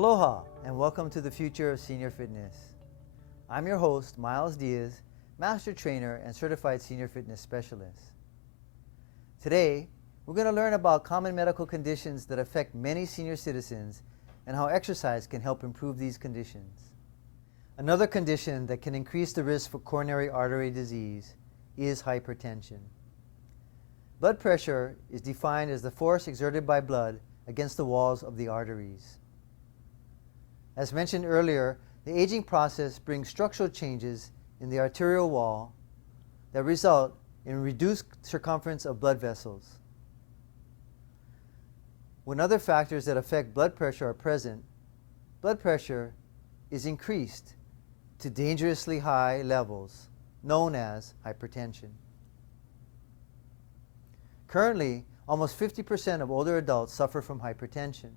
Aloha and welcome to the future of senior fitness. I'm your host, Myles Diaz, Master Trainer and Certified Senior Fitness Specialist. Today, we're going to learn about common medical conditions that affect many senior citizens and how exercise can help improve these conditions. Another condition that can increase the risk for coronary artery disease is hypertension. Blood pressure is defined as the force exerted by blood against the walls of the arteries. As mentioned earlier, the aging process brings structural changes in the arterial wall that result in reduced circumference of blood vessels. When other factors that affect blood pressure are present, blood pressure is increased to dangerously high levels, known as hypertension. Currently, almost 50% of older adults suffer from hypertension.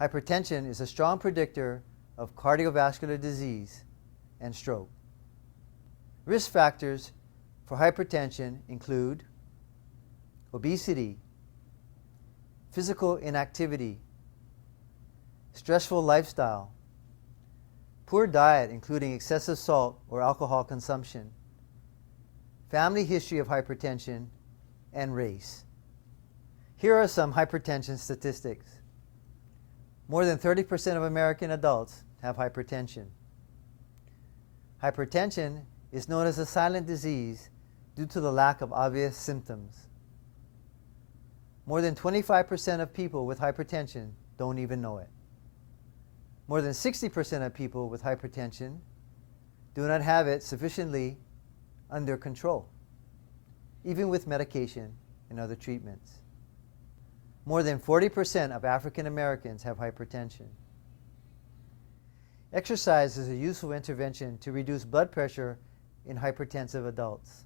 Hypertension is a strong predictor of cardiovascular disease and stroke. Risk factors for hypertension include obesity, physical inactivity, stressful lifestyle, poor diet including excessive salt or alcohol consumption, family history of hypertension, and race. Here are some hypertension statistics. More than 30% of American adults have hypertension. Hypertension is known as a silent disease due to the lack of obvious symptoms. More than 25% of people with hypertension don't even know it. More than 60% of people with hypertension do not have it sufficiently under control, even with medication and other treatments. More than 40% of African Americans have hypertension. Exercise is a useful intervention to reduce blood pressure in hypertensive adults.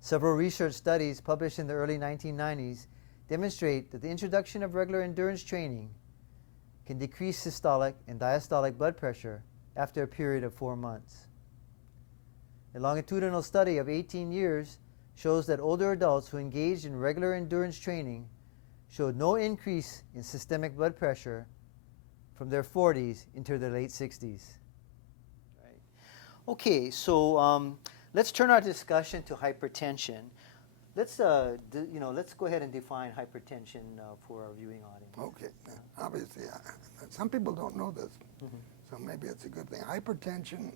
Several research studies published in the early 1990s demonstrate that the introduction of regular endurance training can decrease systolic and diastolic blood pressure after a period of 4 months. A longitudinal study of 18 years shows that older adults who engaged in regular endurance training showed no increase in systemic blood pressure from their 40s into their late 60s. Right. Okay, so let's turn our discussion to hypertension. Let's let's go ahead and define hypertension for our viewing audience. Okay, obviously, some people don't know this, so maybe it's a good thing. Hypertension,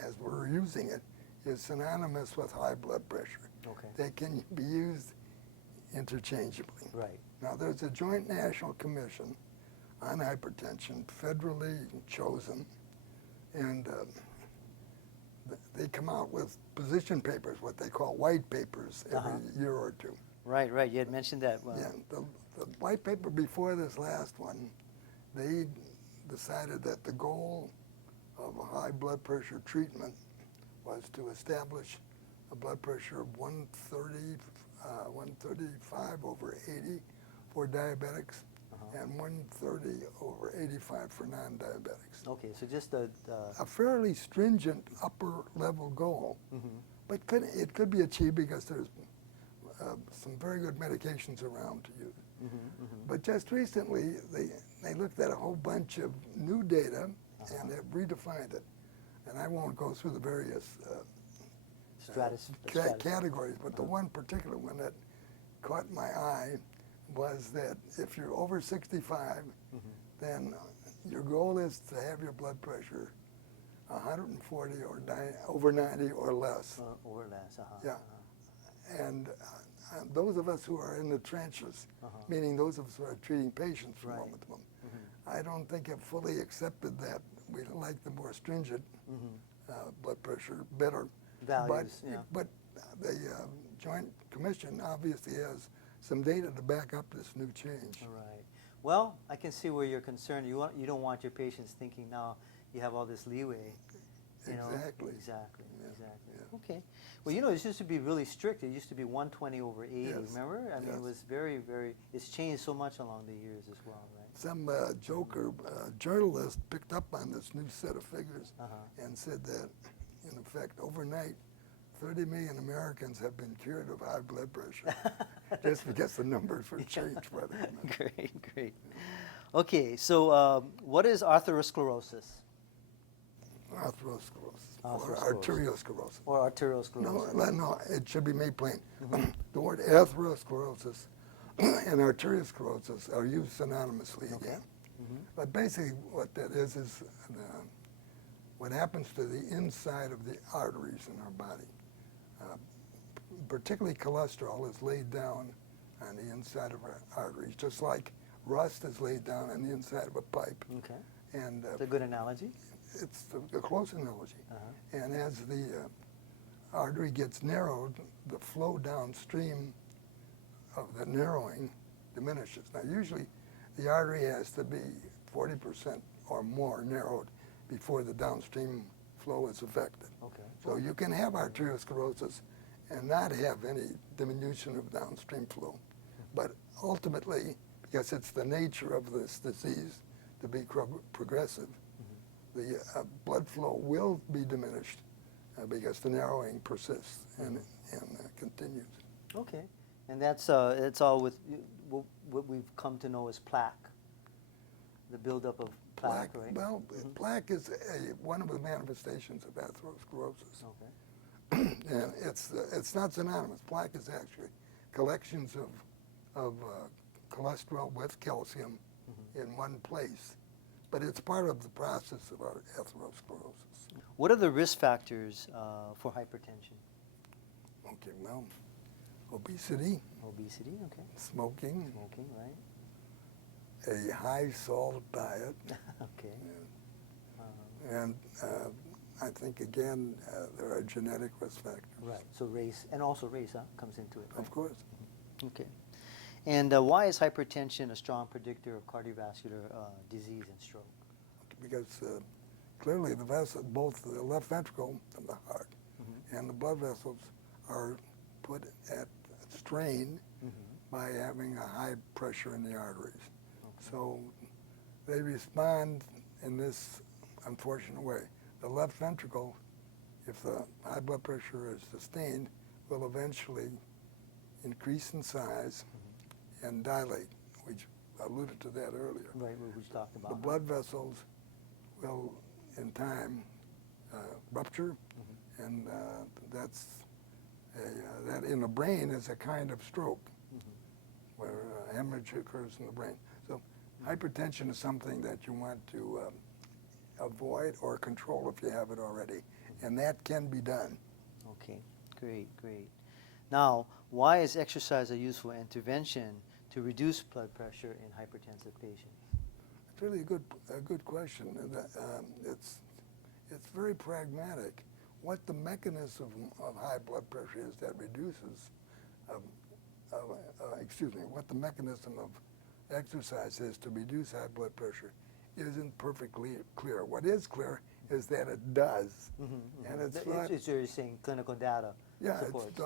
as we're using it, is synonymous with high blood pressure. Okay. They can be used interchangeably. Right. Now, there's a Joint National Commission on Hypertension, federally chosen, and they come out with position papers, what they call white papers, every year or two. Right, right. You had mentioned that. Yeah, the white paper before this last one, they decided that the goal of a high blood pressure treatment was to establish a blood pressure of 135 over 80 for diabetics and 130 over 85 for non-diabetics. Okay, so just a fairly stringent upper level goal, but it could be achieved because there's some very good medications around to use. But just recently, they looked at a whole bunch of new data and have redefined it. And I won't go through the various categories, but the one particular one that caught my eye was that if you're over 65, then your goal is to have your blood pressure 140 or over 90 or less. Or less, Yeah. And those of us who are in the trenches, meaning those of us who are treating patients from moment to moment, I don't think have fully accepted that. We like the more stringent blood pressure better. Values, but the Joint Commission obviously has some data to back up this new change. All right. Well, I can see where you're concerned. You don't want your patients thinking now you have all this leeway. Exactly. Exactly. Yeah. Exactly. Yeah. Okay. Well, it used to be really strict. It used to be 120 over 80. Yes. Remember? I mean, it was very, very. It's changed so much along the years as well, right? Some journalist picked up on this new set of figures and said that, in effect, overnight, 30 million Americans have been cured of high blood pressure just because the numbers were changed by the commission. Great, great. Okay, so what is arteriosclerosis? Atherosclerosis or Atherosclerosis. arteriosclerosis. Or arteriosclerosis? No, it should be made plain. The word atherosclerosis and arteriosclerosis are used synonymously again. But basically what that is what happens to the inside of the arteries in our body. Particularly cholesterol is laid down on the inside of our arteries, just like rust is laid down on the inside of a pipe. Okay. And That's a good analogy. it's a close analogy. And as the artery gets narrowed, the flow downstream of the narrowing diminishes. Now, usually the artery has to be 40% or more narrowed before the downstream flow is affected. Okay. So you can have arteriosclerosis and not have any diminution of downstream flow. But ultimately, because it's the nature of this disease to be progressive, the blood flow will be diminished because the narrowing persists and continues. Okay. And that's it's all with what we've come to know as plaque, the buildup of plaque, right? Well, plaque is one of the manifestations of atherosclerosis. Okay. And it's not synonymous. Plaque is actually collections of cholesterol with calcium in one place. But it's part of the process of our atherosclerosis. What are the risk factors for hypertension? Okay, well, obesity, Obesity, okay. smoking, Smoking, right? a high salt diet, Okay. and I think, again, there are genetic risk factors. Right. So race, and also race comes into it, right? Of course. Okay. And why is hypertension a strong predictor of cardiovascular disease and stroke? Because clearly the vessel, both the left ventricle of the heart and the blood vessels are put at strain by having a high pressure in the arteries. Okay. So they respond in this unfortunate way. The left ventricle, if the high blood pressure is sustained, will eventually increase in size and dilate. We alluded to that earlier. Right, we talked about. The blood vessels will, in time, rupture, and that in the brain is a kind of stroke, where hemorrhage occurs in the brain. So hypertension is something that you want to avoid or control if you have it already, and that can be done. Okay, great, great. Now, why is exercise a useful intervention to reduce blood pressure in hypertensive patients? It's really a good question. It's very pragmatic. What the mechanism of high blood pressure is that reduces, what the mechanism of exercise is to reduce high blood pressure isn't perfectly clear. What is clear is that it does, and it's not. It's you're saying clinical data supports.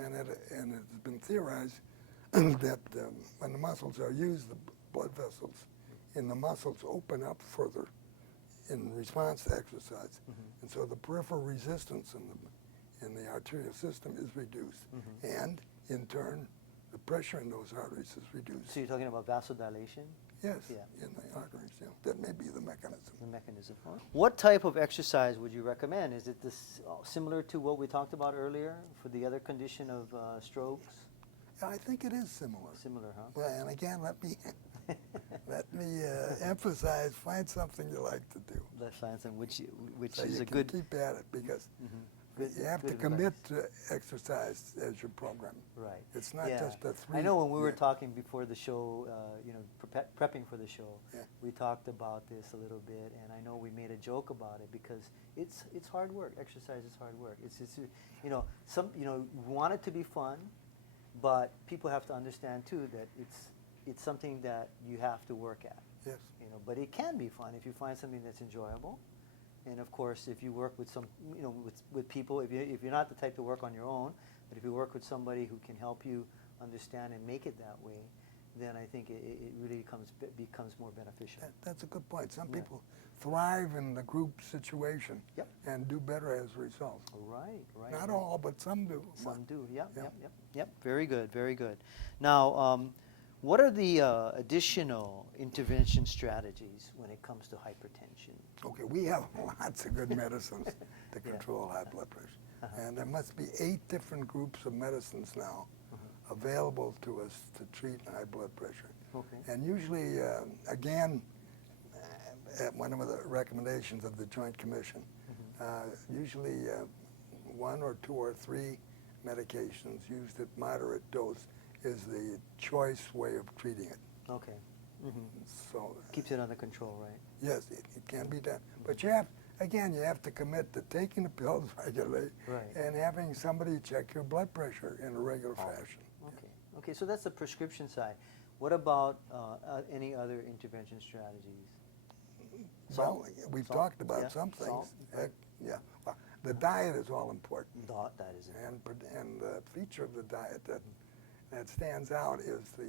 And it's been theorized that when the muscles are used, the blood vessels in the muscles open up further in response to exercise, and so the peripheral resistance in the arterial system is reduced, and in turn, the pressure in those arteries is reduced. So you're talking about vasodilation? Yes, in the arteries. Yeah, that may be the mechanism. The mechanism. What type of exercise would you recommend? Is it similar to what we talked about earlier for the other condition of strokes? I think it is similar. Similar, huh? Well, and again, let me emphasize: find something you like to do. Let's find something which so is you a can good. keep at it, because Good, you have to good commit advice. to exercise as your program. Right. It's not just a three. I know when we were talking before the show, prepping for the show, we talked about this a little bit, and I know we made a joke about it because it's hard work. Exercise is hard work. It's just, you want it to be fun, but people have to understand too that it's something that you have to work at. Yes. But it can be fun if you find something that's enjoyable. And of course, if you work with with people, if you're not the type to work on your own, but if you work with somebody who can help you understand and make it that way, then I think it really becomes more beneficial. That's a good point. Some people thrive in the group situation and do better as a result. Right. Not all, but some do. Some do. Yep. Very good. Very good. Now, What are the additional intervention strategies when it comes to hypertension? Okay, we have lots of good medicines to control high blood pressure. And there must be 8 different groups of medicines now available to us to treat high blood pressure. Okay. And usually, again, one of the recommendations of the Joint Commission, usually 1 or 2 or 3 medications used at moderate dose is the choice way of treating it. Okay. So Keeps it under control, right? yes, it can be done. But you have to commit to taking the pills regularly and having somebody check your blood pressure in a regular fashion. Okay. Okay, so that's the prescription side. What about any other intervention strategies? Well, we've talked about some things. Salt. Yeah. Well, the diet is all important. That is important. And the feature of the diet that stands out is the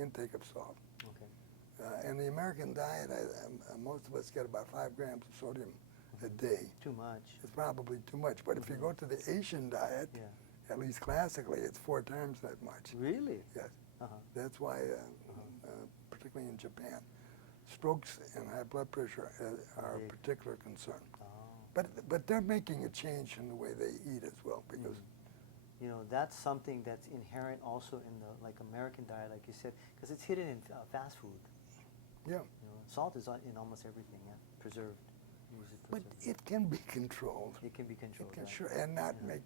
intake of salt. Okay. In the American diet, most of us get about 5 grams of sodium a day. Too much. It's probably too much. But if you go to the Asian diet, at least classically, it's 4 times that much. Really? Yes. That's why, particularly in Japan, strokes and high blood pressure are a particular concern. But they're making a change in the way they eat as well, because you know, that's something that's inherent also in the American diet, like you said, because it's hidden in fast food. Yeah. You know, salt is in almost everything. Preserved. But it can be controlled. It can be controlled. It can, sure, and not make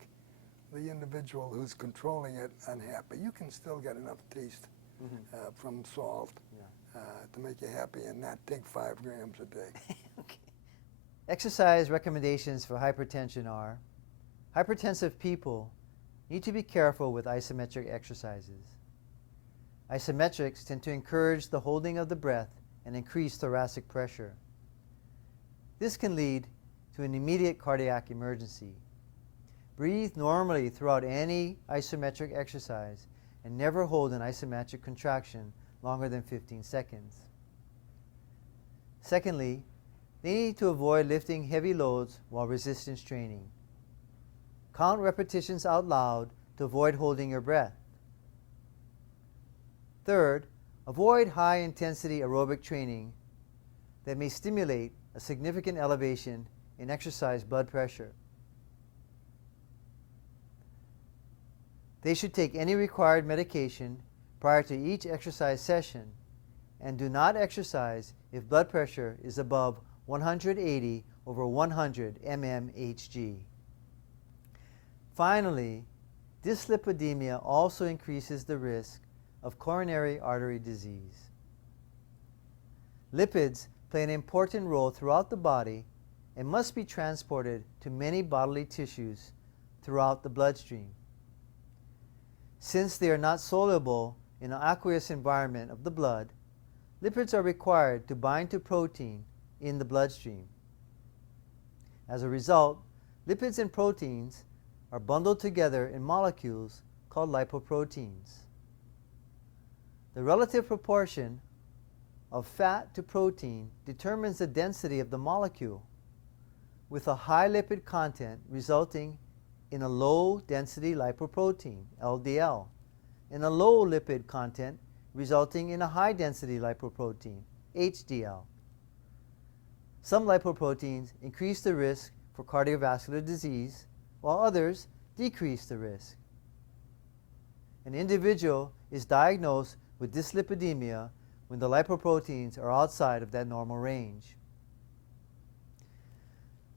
the individual who's controlling it unhappy. You can still get enough taste from salt to make you happy, and not take 5 grams a day. Okay. Exercise recommendations for hypertension are: hypertensive people need to be careful with isometric exercises. Isometrics tend to encourage the holding of the breath and increase thoracic pressure. This can lead to an immediate cardiac emergency. Breathe normally throughout any isometric exercise and never hold an isometric contraction longer than 15 seconds. Secondly, they need to avoid lifting heavy loads while resistance training. Count repetitions out loud to avoid holding your breath. Third, avoid high-intensity aerobic training that may stimulate a significant elevation in exercise blood pressure. They should take any required medication prior to each exercise session and do not exercise if blood pressure is above 180 over 100 mmHg. Finally, dyslipidemia also increases the risk of coronary artery disease. Lipids play an important role throughout the body and must be transported to many bodily tissues throughout the bloodstream. Since they are not soluble in an aqueous environment of the blood, lipids are required to bind to protein in the bloodstream. As a result, lipids and proteins are bundled together in molecules called lipoproteins. The relative proportion of fat to protein determines the density of the molecule, with a high lipid content resulting in a low density lipoprotein, LDL, and a low lipid content resulting in a high density lipoprotein, HDL. Some lipoproteins increase the risk for cardiovascular disease, while others decrease the risk. An individual is diagnosed with dyslipidemia when the lipoproteins are outside of that normal range.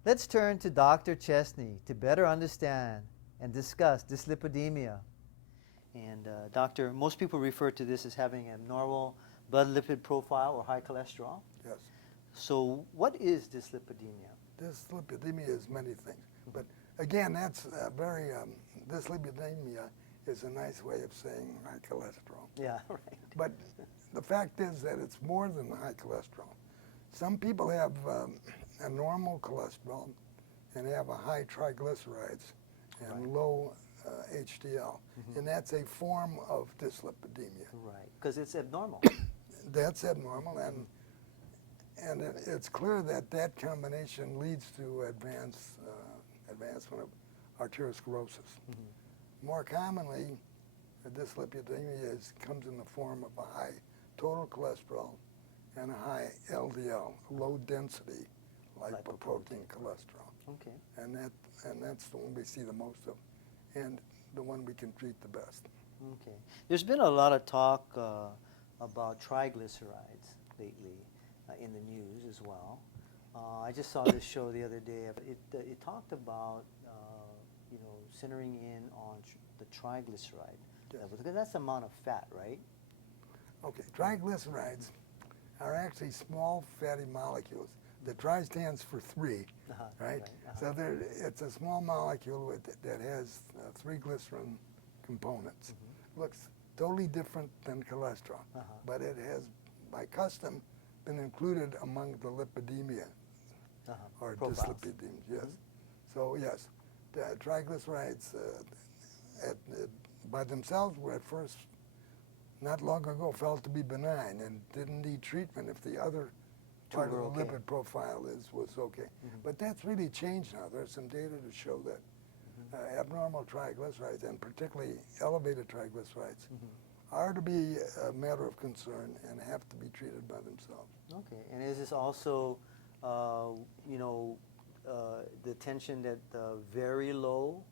Let's turn to Dr. Chesne to better understand and discuss dyslipidemia. And doctor, most people refer to this as having an abnormal blood lipid profile or high cholesterol. Yes. So what is dyslipidemia? Dyslipidemia is many things. But again, that's dyslipidemia is a nice way of saying high cholesterol. Yeah, right. But the fact is that it's more than high cholesterol. Some people have a normal cholesterol and have a high triglycerides and low HDL. And that's a form of dyslipidemia. Right, because it's abnormal. That's abnormal, and it's clear that that combination leads to advancement of arteriosclerosis. More commonly, dyslipidemia comes in the form of a high total cholesterol and a high LDL, low density lipoprotein cholesterol. Okay. And that's the one we see the most of, and the one we can treat the best. Okay. There's been a lot of talk about triglycerides lately in the news as well. I just saw this show the other day. It talked about centering in on the triglyceride level, because that's the amount of fat, right? Okay, triglycerides are actually small fatty molecules. The tri stands for 3, right? So it's a small molecule that has 3 glycerin components. Looks totally different than cholesterol, but it has, by custom, been included among the lipidemia or dyslipidemias. Yes. So yes, the triglycerides by themselves were at first, not long ago, felt to be benign and didn't need treatment if the other part of the lipid profile was okay. But that's really changed now. There's some data to show that abnormal triglycerides, and particularly elevated triglycerides, are to be a matter of concern and have to be treated by themselves. Okay, and is this also, the tension that the very low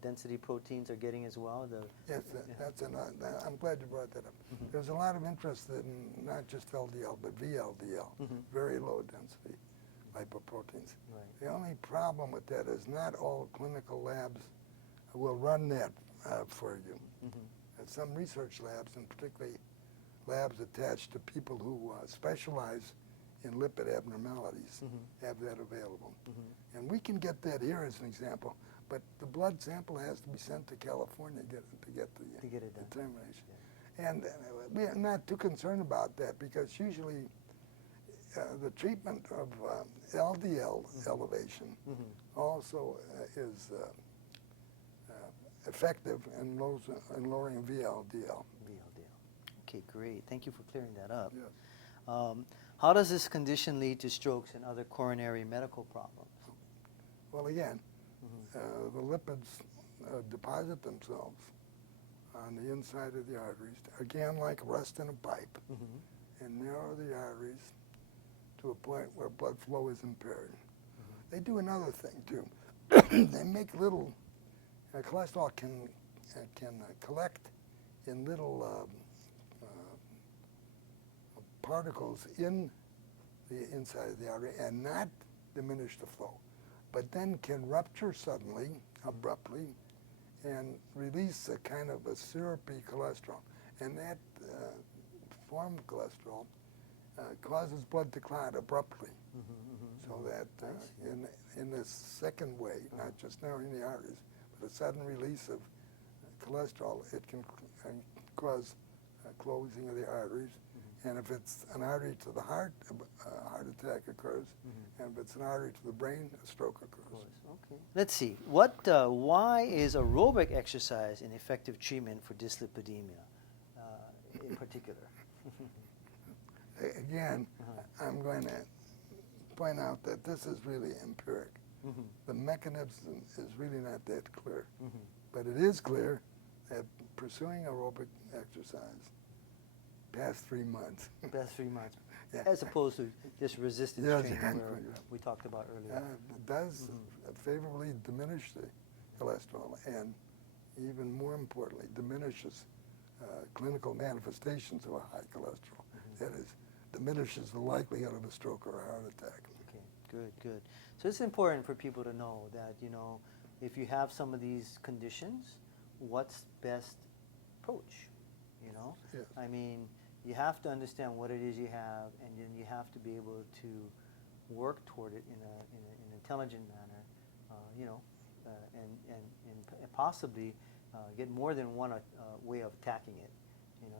density proteins are getting as well? Yes, I'm glad you brought that up. There's a lot of interest in not just LDL, but VLDL, very low density lipoproteins. Right. The only problem with that is not all clinical labs will run that for you. Some research labs, and particularly labs attached to people who specialize in lipid abnormalities, have that available. And we can get that here as an example, but the blood sample has to be sent to California to get the determination. Yeah. And we're not too concerned about that, because usually the treatment of LDL elevation also is effective in lowering VLDL. Okay, great. Thank you for clearing that up. Yes. How does this condition lead to strokes and other coronary medical problems? Well, again, the lipids deposit themselves on the inside of the arteries, again like rust in a pipe, and narrow the arteries to a point where blood flow is impaired. They do another thing too. They make little cholesterol can collect in little particles in the inside of the artery and not diminish the flow, but then can rupture suddenly, abruptly, and release a kind of a syrupy cholesterol. And that form of cholesterol causes blood to clot abruptly. So that in this second way, not just narrowing the arteries, but a sudden release of cholesterol, it can cause closing of the arteries. And if it's an artery to the heart, a heart attack occurs. And if it's an artery to the brain, a stroke occurs. Okay. Let's see. Why is aerobic exercise an effective treatment for dyslipidemia in particular? Again, I'm going to point out that this is really empiric. The mechanism is really not that clear. But it is clear that pursuing aerobic exercise past 3 months. Past 3 months. Yeah. As opposed to just resistance training where we talked about earlier. It does favorably diminish the cholesterol, and even more importantly, diminishes clinical manifestations of a high cholesterol. That is, diminishes the likelihood of a stroke or a heart attack. Okay, good. So it's important for people to know that, if you have some of these conditions, what's best approach, Yes. I mean, you have to understand what it is you have, and then you have to be able to work toward it in an intelligent manner, and possibly get more than one way of attacking it.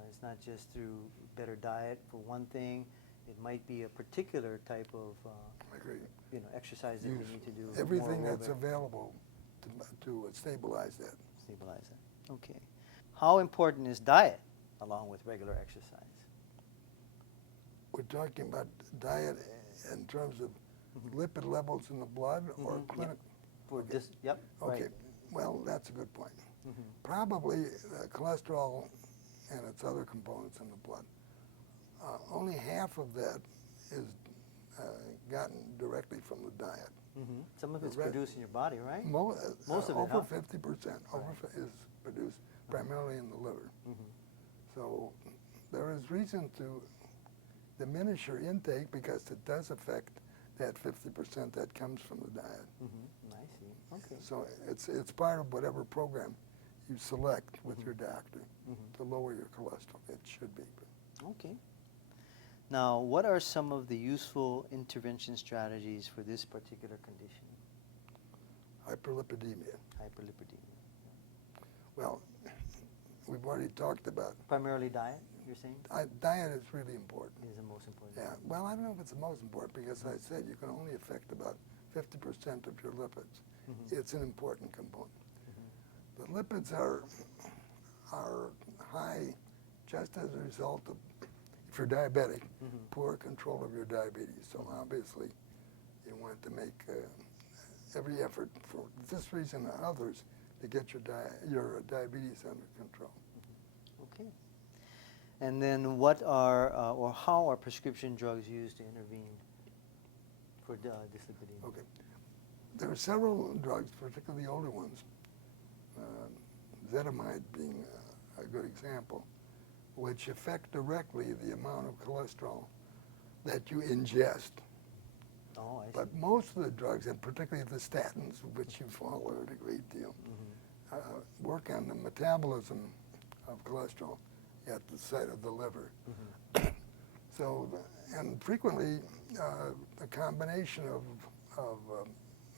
It's not just through better diet for one thing. It might be a particular type of exercise that you need to do. Everything that's available to stabilize that. Okay. How important is diet along with regular exercise? We're talking about diet in terms of lipid levels in the blood or clinical? For this, Okay, right. well, that's a good point. Probably cholesterol and its other components in the blood. Only half of that is gotten directly from the diet. Some of it's produced in your body, right? Most of it, over huh? 50% is produced primarily in the liver. So there is reason to diminish your intake because it does affect that 50% that comes from the diet. I see. Okay. So it's part of whatever program you select with your doctor to lower your cholesterol. It should be. Okay. Now, what are some of the useful intervention strategies for this particular condition? Hyperlipidemia. Hyperlipidemia. Well, we've already talked about Primarily diet, you're saying? diet is really important. Is the most important. Yeah. Well, I don't know if it's the most important because I said you can only affect about 50% of your lipids. It's an important component. The lipids are high just as a result of, if you're diabetic, poor control of your diabetes. So obviously, you want to make every effort for this reason and others to get your diabetes under control. Okay. And then what are, or how are prescription drugs used to intervene for dyslipidemia? Okay. There are several drugs, particularly the older ones, ezetimibe being a good example, which affect directly the amount of cholesterol that you ingest. Oh, I see. But most of the drugs, and particularly the statins, which you followed a great deal, work on the metabolism of cholesterol at the site of the liver. So, and frequently, a combination of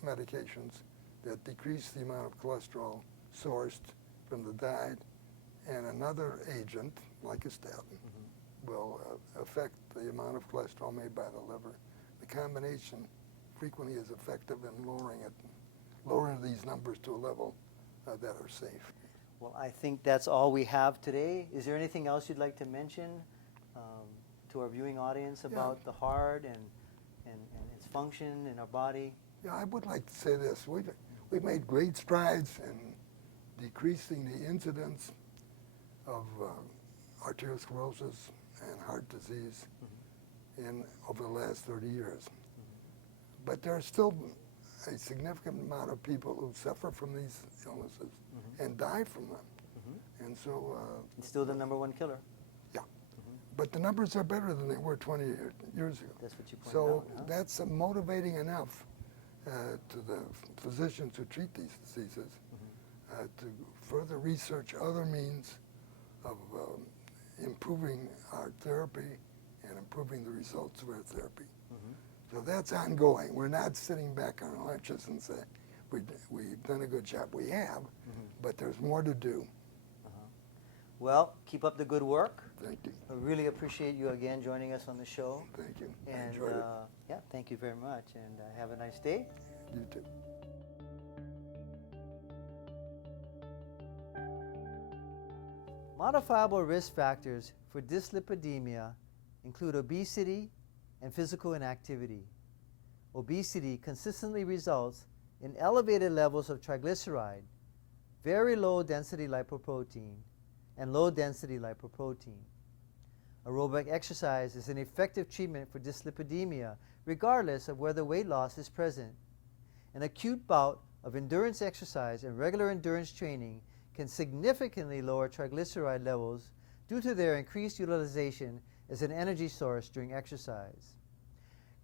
medications that decrease the amount of cholesterol sourced from the diet and another agent, like a statin, will affect the amount of cholesterol made by the liver. The combination frequently is effective in lowering these numbers to a level that are safe. Well, I think that's all we have today. Is there anything else you'd like to mention to our viewing audience about the heart and its function in our body? Yeah, I would like to say this. We've made great strides in decreasing the incidence of arteriosclerosis and heart disease over the last 30 years. But there are still a significant amount of people who suffer from these illnesses and die from them. And so... it's still the #1 killer. Yeah. But the numbers are better than they were 20 years ago. That's what you pointed So out, huh? that's motivating enough to the physicians who treat these diseases to further research other means of improving our therapy and improving the results of our therapy. So that's ongoing. We're not sitting back on our haunches and saying, we've done a good job. We have, but there's more to do. Well, keep up the good work. Thank you. I really appreciate you again joining us on the show. Thank you. I And enjoyed it. yeah, thank you very much. And have a nice day. You too. Modifiable risk factors for dyslipidemia include obesity and physical inactivity. Obesity consistently results in elevated levels of triglyceride, very low density lipoprotein, and low density lipoprotein. Aerobic exercise is an effective treatment for dyslipidemia regardless of whether weight loss is present. An acute bout of endurance exercise and regular endurance training can significantly lower triglyceride levels due to their increased utilization as an energy source during exercise.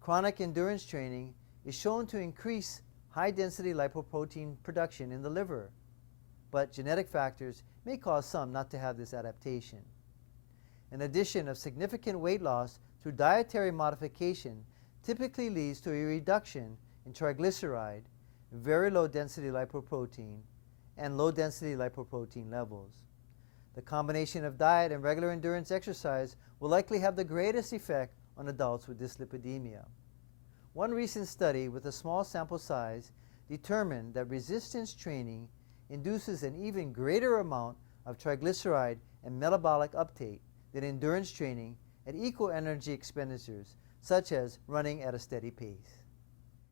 Chronic endurance training is shown to increase high-density lipoprotein production in the liver, but genetic factors may cause some not to have this adaptation. An addition of significant weight loss through dietary modification typically leads to a reduction in triglyceride, very low-density lipoprotein, and low-density lipoprotein levels. The combination of diet and regular endurance exercise will likely have the greatest effect on adults with dyslipidemia. One recent study with a small sample size determined that resistance training induces an even greater amount of triglyceride and metabolic uptake than endurance training at equal energy expenditures, such as running at a steady pace.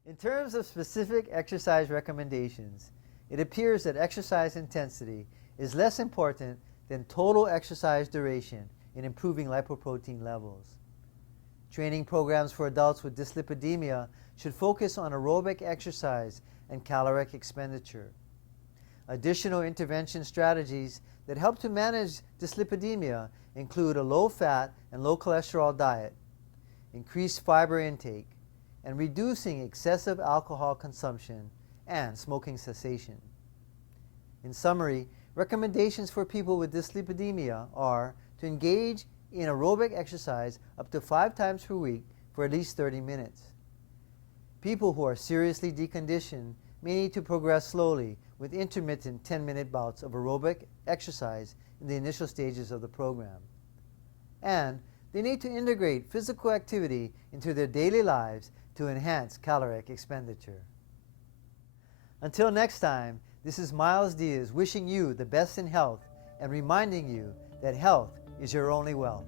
In terms of specific exercise recommendations, it appears that exercise intensity is less important than total exercise duration in improving lipoprotein levels. Training programs for adults with dyslipidemia should focus on aerobic exercise and caloric expenditure. Additional intervention strategies that help to manage dyslipidemia include a low-fat and low-cholesterol diet, increased fiber intake, and reducing excessive alcohol consumption and smoking cessation. In summary, recommendations for people with dyslipidemia are to engage in aerobic exercise up to 5 times per week for at least 30 minutes. People who are seriously deconditioned may need to progress slowly with intermittent 10-minute bouts of aerobic exercise in the initial stages of the program. And they need to integrate physical activity into their daily lives to enhance caloric expenditure. Until next time, this is Myles Diaz wishing you the best in health and reminding you that health is your only wealth.